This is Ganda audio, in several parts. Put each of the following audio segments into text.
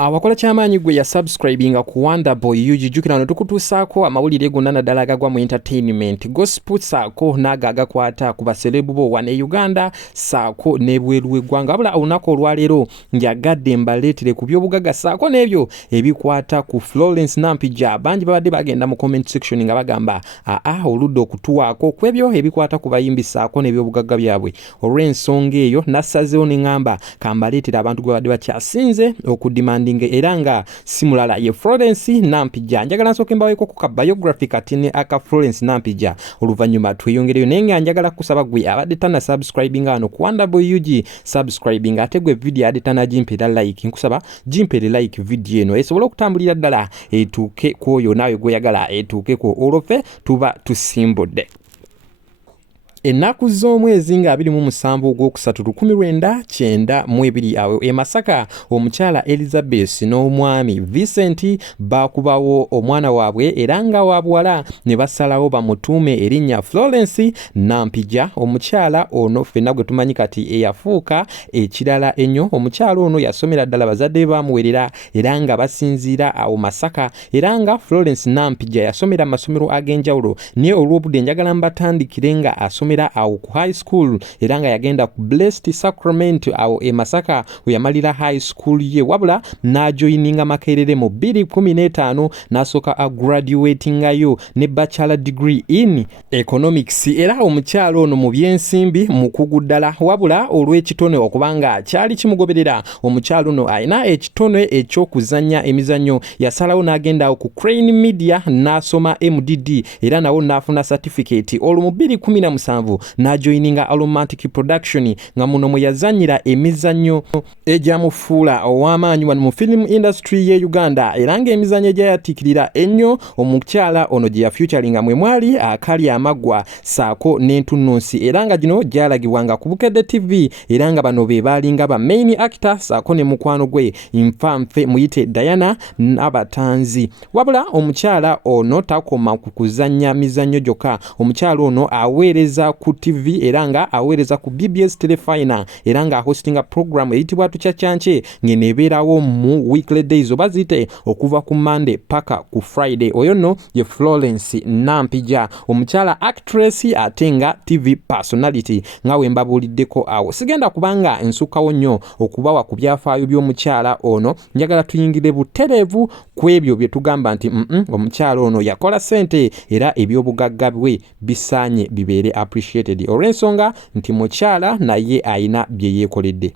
Awakola kyamaanyi gwe ya subscribinga ku Wonderboy jukira no tukutuusaako amawulire gonna naddala agagwa mu entertainment gospel saako n'ago agakwata ku baselebu bo wane Uganda saako n'ebweru w'eggwanga wabula olunaku olwaleero njagadde mbaleetere ku by'obugaga saako n'ebyo ebikwata ku Florence Nampijja. Bangi babadde bagenda mu comment section nga bagamba oludde okutuwaako ku ebyo ebikwata ku bayimbi saako n'eby'obugaga byabwe. Olw'ensonga eyo nassazeewo ne ŋŋamba kambaleetere abantu gwe badde bakyasinze okudimanda eranga simulala ye Florence Nampijja. Njagala nsooke mbaweeko ku ka biography katine aka Florence Nampijja oluvannyuma tweyongereyo naye nga njagala kusaba gwe abadde tana subscribing ano ku Wonderboy subscribing ate gwe video adde tana jimpeera like nkusaba jimpeere like video eno esobola okutambulira ddala etuuke kwoyo naawe gweyagala etuukeko olwofe tuba tusimbudde. Ennaku z'omwezi nga 27 ogwokusatu 1992 awo e Masaka omukyala Elizabeth n'omwami Vincent bakubawo omwana waabwe era nga wa buwala ne basalawo bamutuume erinnya Florence Nampijja. Omukyala ono ffenna gwe tumanyi kati eyafuuka ekirala ennyo. Omukyala ono yasomera ddala bazadde bamuwerera era nga basinziira awo Masaka era nga Florence Nampijja yasomera amasomero ag'enjawulo naye olw'obudde njagala mbatandikire nga asomera awo ku high school era nga yagenda ku Blessed Sacrament awo e Masaka weyamalira high school ye wabula n'ajoyininga Makerere mu 2015 n'asooka graduatingayo ne bachelor degree in economics. Era omukyalo ono mu byensimbi mukugu ddala wabula olw'ekitone okubanga kyali kimugoberera omukyalo ono ayina ekitone eky'okuzannya emizannyo yasalawo n'agenda ku Crane Media n'asoma MDD era nawo n'afuna certificate olwo mu 2017 n'ajoyininga Aromantic Production nga muno mwe yazannyira emizannyo egyamufuula ow'amaanyi wano mu film industry ye Uganda era ng'emizannyo egyayatiikirira ennyo omukyala ono gye yafuturinga mwe mwali akali amaggwa saako n'entunnunsi era nga gino gyalagibwanga ku Bukedde TV era nga bano be baalinga ba main actor saako ne mukwano gwe nfanfe muyite Diana Nabatanzi. Wabula omukyala ono takoma ku kuzannya mizannyo gyokka. Omukyala ono aweereza ku TV era nga aweereza ku BBS Telefina era nga hostinga program eyitibwa Tukyakyanke ng'enebeerawo mu weekly days oba ziyite okuva ku Monday paka ku Friday. Oyo nno ye Florence Nampijja omukyala actress ate nga TV personality nga we mbabuuliddeko awo. Sigenda kubanga nsukkawo nnyo okubawa ku byafaayo by'omukyala ono, njagala tuyingire butereevu ku ebyo bye tugamba nti omukyala ono yakola ssente era eby'obugagga bwe bisaanye bibeere appreciated olw'ensonga nti mukyala naye ayina bye yeekoledde.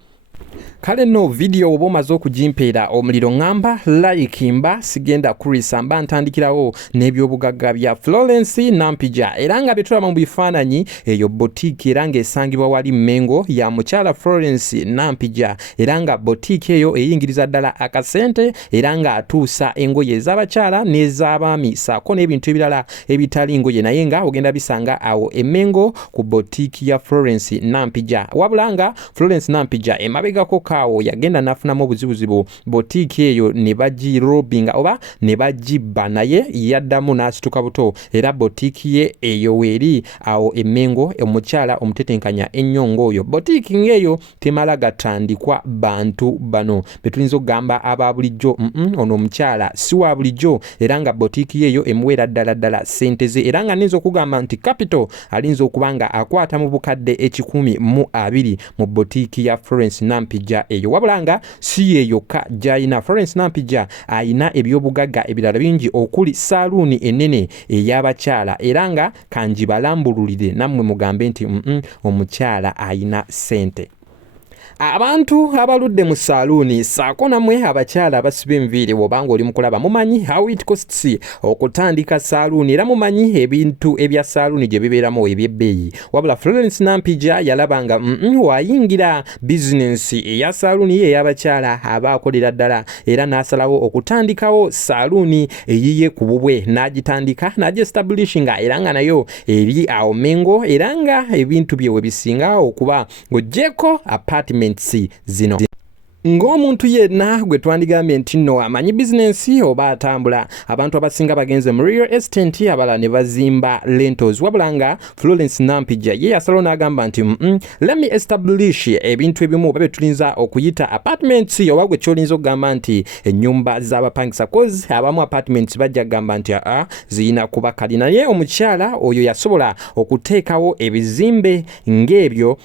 Kale no video oba omaze okugimpeera omuliro ngamba like mba sigenda kurisa mba ntandikirawo n'ebyobugagga bya Florence Nampijja era nga betulaba mu bifaananyi eyo boutique era nga esangibwa wali Mmengo ya mukyala Florence Nampijja era nga boutique eyo eyingiriza ddala akasente era nga atuusa engoye ez'abakyala n'ez'abaami saako n'ebintu ebirala ebitali ngoye naye nga ogenda bisanga awo Mmengo ku boutique ya Florence Nampijja. Wabula nga Florence Nampijja emabegako kawo yagenda nafunamu obuzibuzibu boutique eyo ne bagirobinga oba ne bagibba naye yaddamu n'asituka buto era boutique ye eyo weeri awo Mmengo omukyala omutetenkanya ennyongo oyo. Boutique ng'eyo temala gatandikwa bantu bano betuyinza okugamba aba bulijjo ono omukyala si wa bulijjo era nga boutique yeeyo emuweera ddala ssente ze era nga nninza okugamba nti capital alinza okubanga akwata mu bukadde 120 mu boutique ya Florence Nampijja eyo. Wabula nga si ye yokka gy'ayina. Florence Nampijja ayina eby'obugagga ebirala bingi okuli saaluuni ennene ey'abakyala era nga kanjibalambululire nammwe mugambe nti omukyala ayina ssente. Abantu abaludde mu saaluuni saako namwe abakyala abasiba enviiri bw'obanga oli mu kulaba mumanyi how it costs okutandika saaluuni era mumanyi ebintu ebya saaluuni gye bibeeramu eby'ebbeeyi. Wabula Florence Nampijja yalabanga wayingira bizinensi eya saaluuni ye ey'abakyala abaakolera ddala era n'asalawo okutandikawo saaluuni eyiye ku bubwe n'agitandika n'agyestablishinga era nga nayo eri awo Mmengo era nga ebintu bye we bisinga okuba ng'oggyeko apartment zino. ng'omuntu yenna gwe twandigambye nti nno amanyi bizinensi oba atambula. Abantu abasinga bagenze mu real estate, abalala ne bazimba rentals, wabula nga Florence Nampijja ye yasalawo n'agamba nti let me establish ebintu ebimu oba betulinza okuyita apartments, oba gwe kyolinza okugamba nti ennyumba z'abapangisa, cause abamu apartments bajja kugamba nti ziyina kuba kali. Naye omukyala oyo yasobola okuteekawo ebizimbe ng'ebyo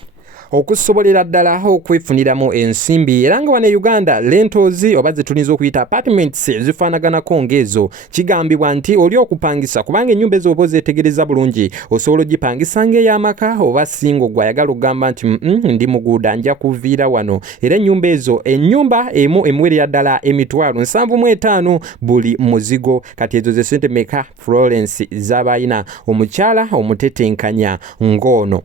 okusobolera ddala okwefuniramu ensimbi. Era nga wano e Uganda rentals oba zetulinza okuyita apartments zifaanaganako ng'ezo. Kigambibwa nti oli okupangisa, kubanga ennyumba ezo oba ozeetegereza bulungi osobola ogipangisa ng'ey'amaka, oba singo gwe ayagala okugamba nti ndi muguuda nja kuviira wano. Era ennyumba ezo, ennyumba emu emuwerera ddala emitwalo 75 buli muzigo. Kati ezo ze ssente meka Florence z'abayina omukyala omutetenkanya ng'ono.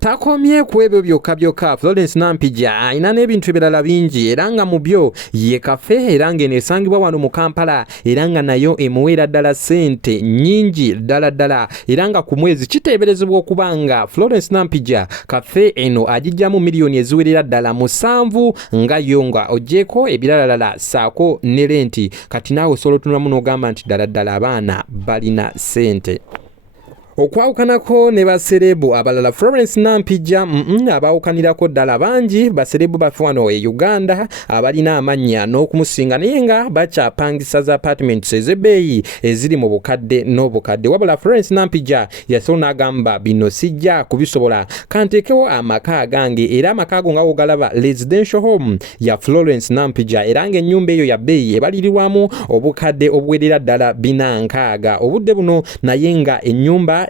Takomye ku ebyo byokka. Florence Nampijja ayina n'ebintu ebirala bingi, era nga mu byo ye kafe, era nga eneesangibwa wano mu Kampala, era nga nayo emuweera ddala ssente nnyingi ddala, era nga ku mwezi kiteeberezebwa okuba nga Florence Nampijja kafe eno agijjamu miliyoni eziwerera ddala 7 nga yo nga oggyeko ebiralalala saako ne renti. Kati naawe osobola otunulamu n'ogamba nti ddala abaana balina ssente. Okwawukanako ne baserebu abalala Florence Nampijja abawukanirako ddala bangi. Baserebu bafe wano e Uganda abalina amannya n'okumusinga, naye nga bakyapangisa za apartments ez'ebbeeyi eziri mu bukadde n'obukadde. Wabula Florence Nampijja yasobola n'agamba bino sijja kubisobola, kanteekewo amaka agange, era amaka ago nga wogalaba residential home ya Florence Nampijja, era nga ennyumba eyo ya bbeeyi ebalirirwamu obukadde obuwerera ddala 460 obudde buno, naye nga ennyumba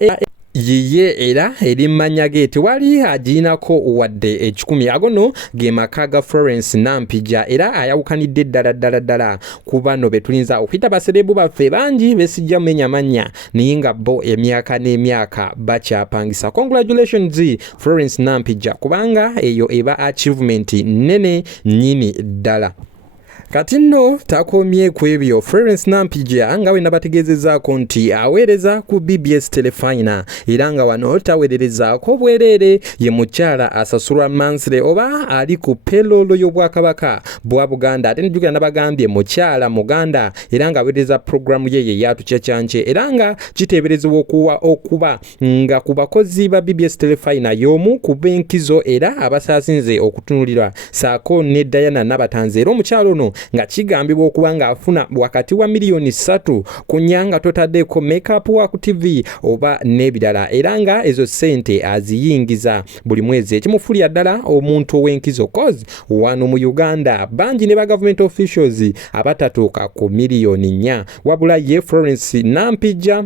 yiye era eri mmanya ge tewali agiinako wadde 10. Agono ge maka ga Florence Nampijja, era ayawukanidde ddala ku bano betulinza okuyita baserebu baffe bangi besijja mumenya mannya, naye nga bo emyaka n'emyaka bakyapangisa. Congratulations Florence Nampijja, kubanga eyo eba achievement nene nnyini ddala. Kati nno takomye ku ebyo. Florence Nampijja nga we nabategeezezaako nti aweereza ku BBS Telefina, era nga wano taweererezaako bwereere, ye mukyala asasulwa mansire oba ali ku payroll y'Obwakabaka bwa Buganda. Ate njugira nabagambye mukyala Muganda, era nga aweereza programu ye yatukyakyanke, era nga kiteeberezebwa okuba nga ku bakozi ba BBS Telefina y'omu ku benkizo era abasaasinze okutunulirwa, saako ne Diana Nabatanzi. Era omukyala ono nga kigambibwa okuba nga afuna wakati wa miliyoni 3 ku nyanga totaddeeko makeup work TV oba n'ebirala, era nga ezo ssente aziyingiza buli mwezi, ekimufulira ddala omuntu ow'enkizo, cause wano mu Uganda bangi ne ba government officials abatatuuka ku miliyoni 4, wabula ye Florence Nampijja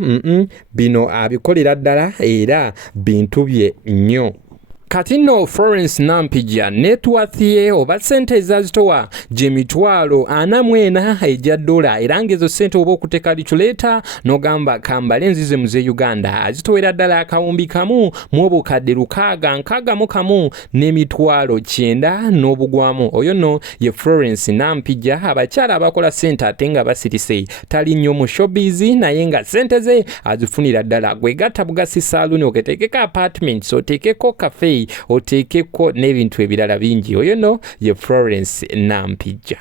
bino abikolera ddala era bintu bye nnyo. Kati nno Florence Nampijja networth ye oba ssente ezazitowa gye mitwalo 44 ejja dola, era ng'ezo ssente oba okuteeka calculator n'ogamba kambale nzize mu Uganda azitowera ddala akawumbi kamu mu obukadde 661 n'emitwalo 9 n'obugwamu. Oyo nno ye Florence Nampijja, abakyala abakola ssente ate nga basirise, tali nnyo mu showbiz, naye nga ssente ze azifunira ddala. Gwegatta bugasi saloon, ogeteekeko apartments, oteekeko cafe, oteekeko n'ebintu ebirala bingi. Oyo no ye Florence Nampijja.